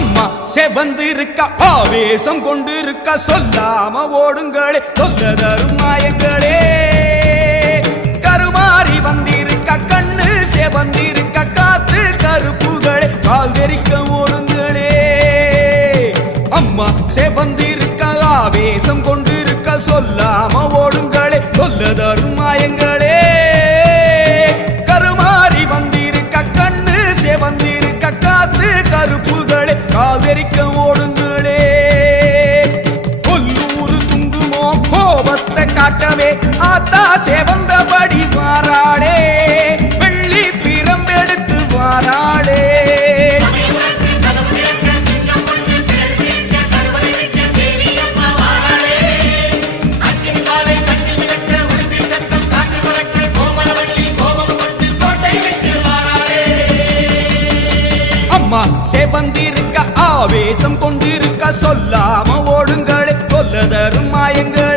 அம்மா செவந்திருக்க ஆவேசம் கொண்டிருக்க சொல்லாம ஓடுங்களே சொல்லதரும் மாயங்களே கருமாறி வந்திருக்க கண்ணு செவந்திருக்க காத்து கருப்புகளே கால் தெரிக்க ஓடுங்களே அம்மா செவந்திருக்க ஆவேசம் கொண்டிருக்க சொல்லாம ஓடுங்களே சொல்லதரும் மாயங்களே கருமாறி வந்திருக்க கண்ணு செவந்திருக்க காத்து கருப்புகளே காதரிக்க ஓடுங்களே கொல்லூரு குங்குமோ கோபத்தை காட்டவே ஆத்தா செவந்தபடி மாறாளே வெள்ளி பிரம்பெடுத்து வாராளே அம்மா செவந்திருக்க ஆவேசம் கொண்டிருக்க சொல்லாம ஓடுங்களே சொல்லதரும் மாயங்களே